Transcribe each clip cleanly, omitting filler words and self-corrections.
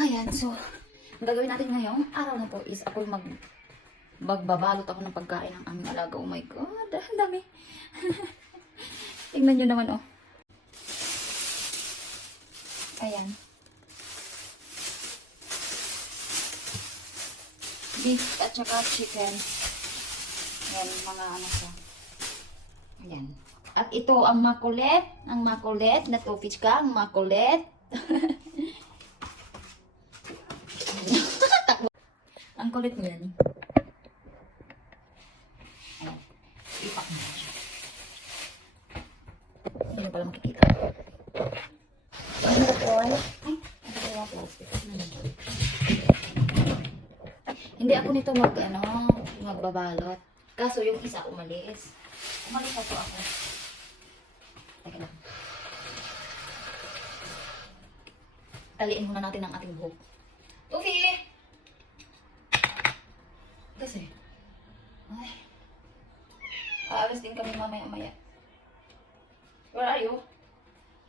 Ayan, so, ang gagawin natin ngayong araw na to is ako magbabalot ako ng pagkain ng aming alaga. Oh my God, ang dami. Tingnan nyo naman, oh. Ayan. Beef at saka chicken. Ayan, mga ano siya. Ayan. At ito ang makulit na topichka, ang makulit. Ang kulit niyan. Ayan. Ipak mo siya. Hindi pala makikita. Ano po? Ay, ano kaya plastic? Hindi ako nito magbabalot. Kaso yung isa umalis. Umalis ako. Teka lang. Taliin muna natin ang ating buhok. Tufi! Kasi, ay, aalis din kami mamaya-maya. Where are you?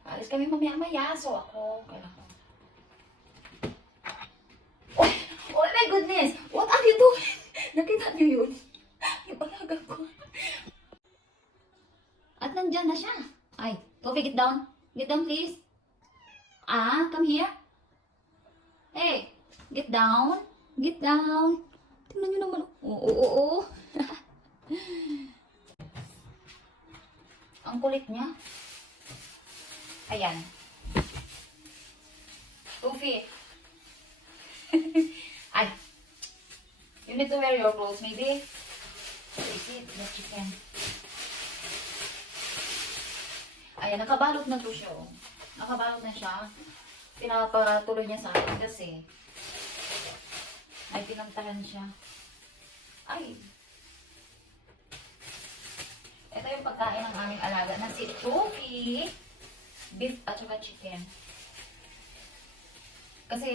Aalis kami mamaya-maya, so ako, kailangan. Oh my goodness! What are you doing? Nakita niyo yun? Yung alaga ko. At nandyan na siya. Ay, Tofi, get down. Get down, please. Come here. Hey, get down. Get down. Tingnan nyo naman. Oo. Ang kulit niya. Ayan. Tofi. Ay. You need to wear your clothes, maybe. Is it the chicken? Ayan, nakabalot na to siya. Oh. Nakabalot na siya. Pinapatuloy niya sa akin kasi ay pinamtahan siya. Ay. Ito yung pagkain ng aming alaga na si Tofi. Beef at saka chicken. Kasi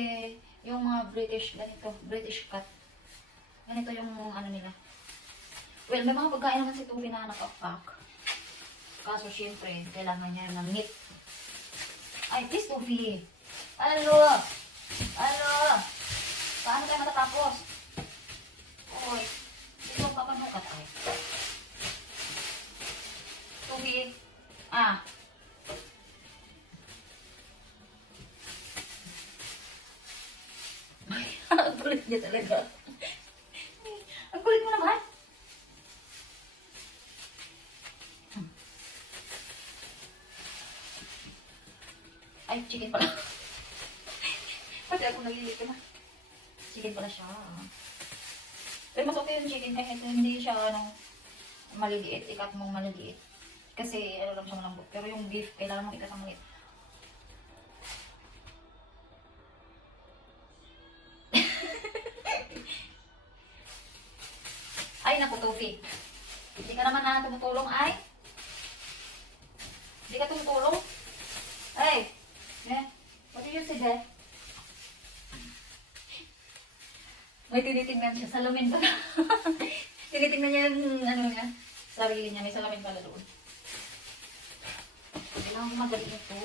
yung mga British, ganito, British cut. Ganito yung ano nila. Well, may mga pagkain naman si Tofi na nakapack. Kaso syempre, kailangan niya ng meat. Ay, please Tofi. Ano? Paano tayo matatapos? Oy, hindi mo papanukat ay. Tofi. Ang kulit niya talaga. Ang kulit mo naman. Ay, chicken pala. Pati ako nagigit na. Chicken pala siya. Pero mas okay yung chicken kahit hindi siya maliliit. Ikat mong maliliit. Kasi ano lang siya malambot. Pero yung beef, kailangan mong ikat ang maliit. Ay, naku, Tofi. Hindi ka naman na tumutulong, ay. Hindi ka tumutulong. Ay. What do you say there? May tinitingnan siya. Salamin pala. Tinitingnan niya yung niya. Sarili niya. May salamin pala doon. Kailangan ko magaling ito.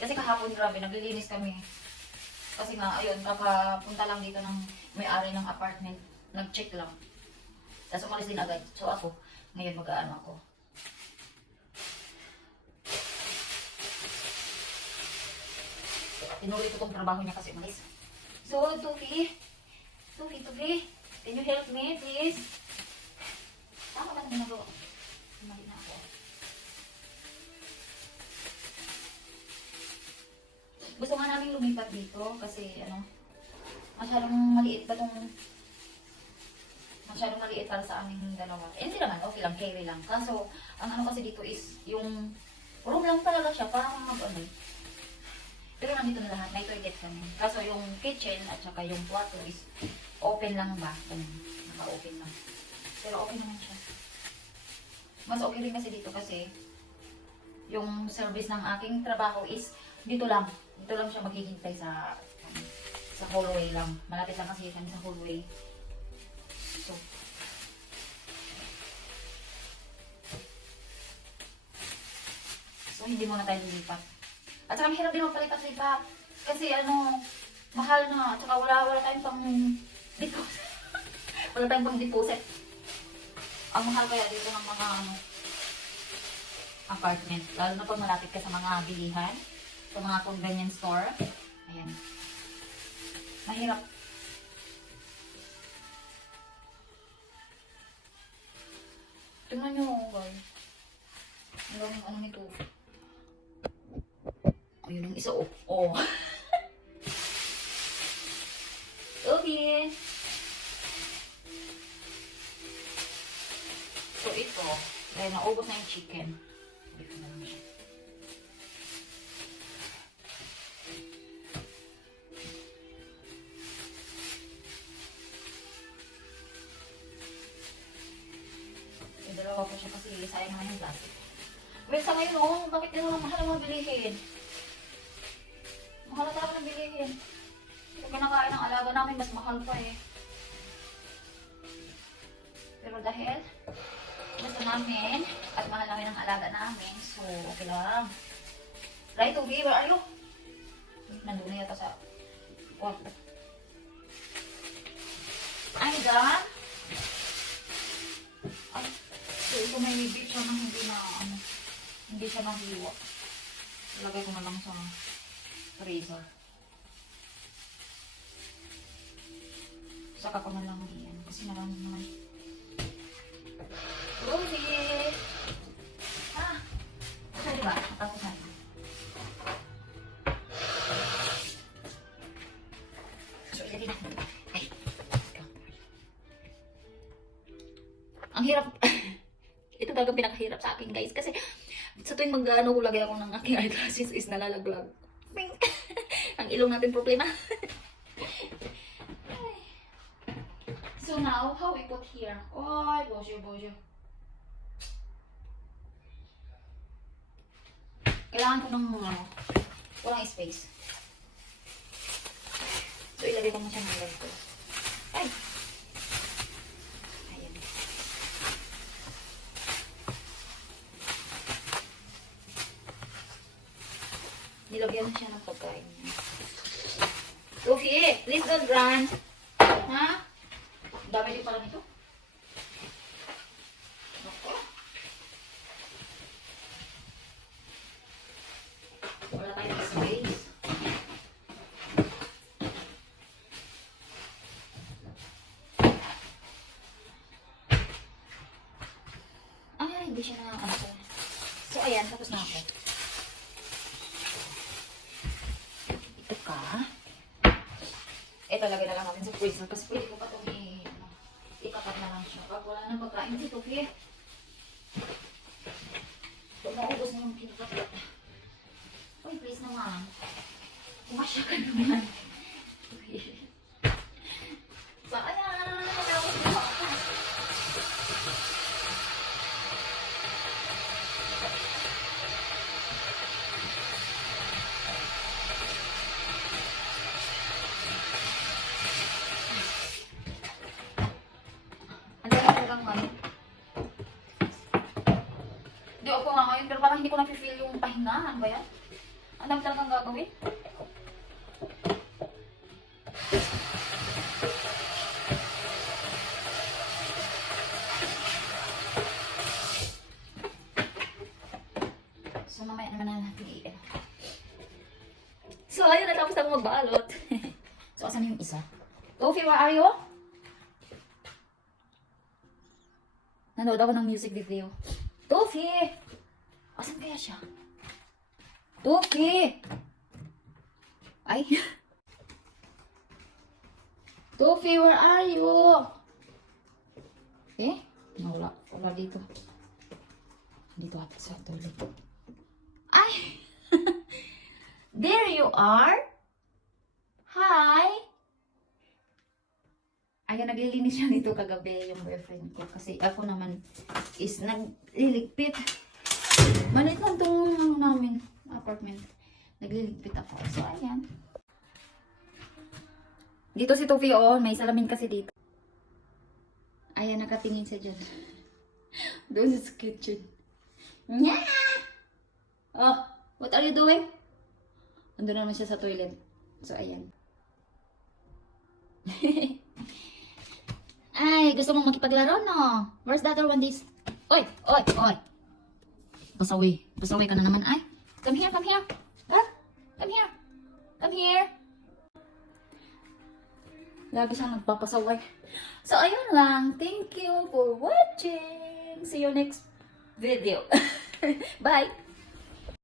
Kasi kahapon grabe, naglilinis kami. Kasi nga, ayun, kakapunta lang dito ng may-ari ng apartment. Nag-check lang. Tapos umalis din agad. So ako, ngayon mag-aano ako. Tinuloy ko tong trabaho niya kasi umalis. So, Tofi, can you help me, please? Tama ba na ginagawa? Mali na ako. Gusto nga namin lumipat dito kasi, masyadong maliit para sa aming dalawa. Hindi naman, okay lang, carry lang. Kaso, ang kasi dito is, yung room lang talaga siya, parang pero nandito na lahat, may toilet kami. Kaso yung kitchen at saka yung kwarto is open lang ba? Naka-open lang. Pero okay naman siya. Mas okay rin kasi dito kasi yung service ng aking trabaho is dito lang. Dito lang siya maghihintay sa hallway lang. Malapit lang kasi kami sa hallway. So hindi muna tayo lilipat. At saka mahirap din magpalipat-lipat. Kasi ano, mahal na. At saka wala tayong pang deposit. Wala tayong pang deposit. Ang mahal kaya dito ng mga ano, apartment. Lalo na pag malapit ka sa mga bilihan. Sa mga convenience store. Ayan. Mahirap. Tingnan nyo, guys. Ang daming ano nito. Ayun ang isa, oh. Oh. Okay. So, ito. Dahil naubos na yung chicken. Dito na lang siya. Dalawa ko siya kasi sayang naman yung plastic. Well, sa ngayon, oh, bakit yun ang mahal ang mga bilihin? Mahal talaga ng bilihin. Kung kinakain ng alaga namin, mas mahal pa eh. Pero dahil gusto namin at mahal namin ang alaga namin, so okay lang. Right, Ubi, where are you? Nandun na yata sa kwarto. I'm done. Ay, so ito may bit siya na hindi na, ano, hindi siya mahiwa. Ilagay ko na lang sa freezer. Saka ko na lang yan. Kasi marami naman. Rosie! Ah! So, diba? Matapos na. So, ilagay natin. Ay! Ang hirap. Ito talagang pinakahirap sa akin, guys. Kasi sa tuwing mag-ano, lagay ako ng aking eyeglasses is nalalaglag. Ang ilong natin problema. So now, how we put here? Ay, bonjour. Kailangan ko ng mga, walang space. So, ilagay ko mo siya ng ganito. Ay! Ayan. Nilagyan na siya ng pagkain niya. Sophie, please don't run. Ha? Dami din pala nito. Ako. Wala tayong space. Ay, hindi siya nakakanta. So, ayan. Tapos na ako. Ito ka. Ito, lagay na lang natin sa freezer. Kasi pwede ko pa itong ikakat na lang siya. Pag wala nang pagkain dito, okay? Pag naubos na yung pinakakat. Uy, please naman. Pumasya ka naman. Okay. So, ayan. Tapos na ako. Hindi ako nga ngayon, pero parang hindi ko na-feel yung pahinga. Ano ba yan? Ang dami talagang gagawin. So, mamaya naman na natin i-ano. So, ayun, natapos ako magbalot. So, asan yung isa? Sophie, where are you? Nanood ako ng music video. Sophie! Asan kaya siya? Sophie! Ay! Sophie, where are you? Eh? Wala. Wala dito. Dito ata sa tulog. Ay! There you are! Hi! Ayan, naglilinis siya nito kagabi yung boyfriend ko. Kasi ako naman is nagliligpit. Maliit lang itong ano namin, apartment. Nagliligpit ako. So, ayan. Dito si Tufi, oh. May salamin kasi dito. Ayan, nakatingin siya dyan. Doon sa kitchen. Nya! Oh, what are you doing? Ando na naman siya sa toilet. So, ayan. Ay, gusto mong makipaglaro, no? Where's the other one, this? Oy! Oy! Oy! Pasaway. Pasaway ka na naman. Ay! Come here, come here. Ha? Come here. Come here. Lagi siyang nagpapasaway. So, ayun lang. Thank you for watching. See you next video. Bye!